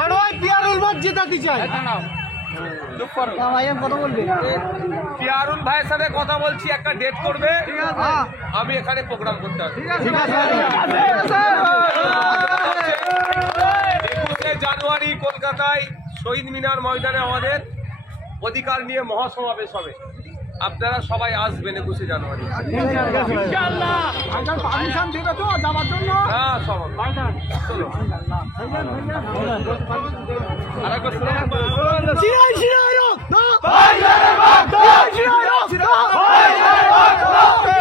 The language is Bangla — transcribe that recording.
আর ওই পিয়ারুল ভাই জেতাতে চাই। কথা বলবে পিয়ারুল ভাইয়ের সাথে কথা বলছি, একটা ডেট করবে, আমি এখানে প্রোগ্রাম করতে আসবো। ঠিক আছে 21শে জানুয়ারি কলকাতায় শহীদ মিনার ময়দানে আমাদের অধিকার নিয়ে মহাসমাবেশ হবে। আপনারা সবাই আসবেন 21শে জানুয়ারি। পারমিশন দেবে তো যাওয়ার জন্য? হ্যাঁ সবাই চলো। আরেকবার সিরাই সিরাই রক্ত ভাই রে রক্ত সিরাই রক্ত ভাই রে রক্ত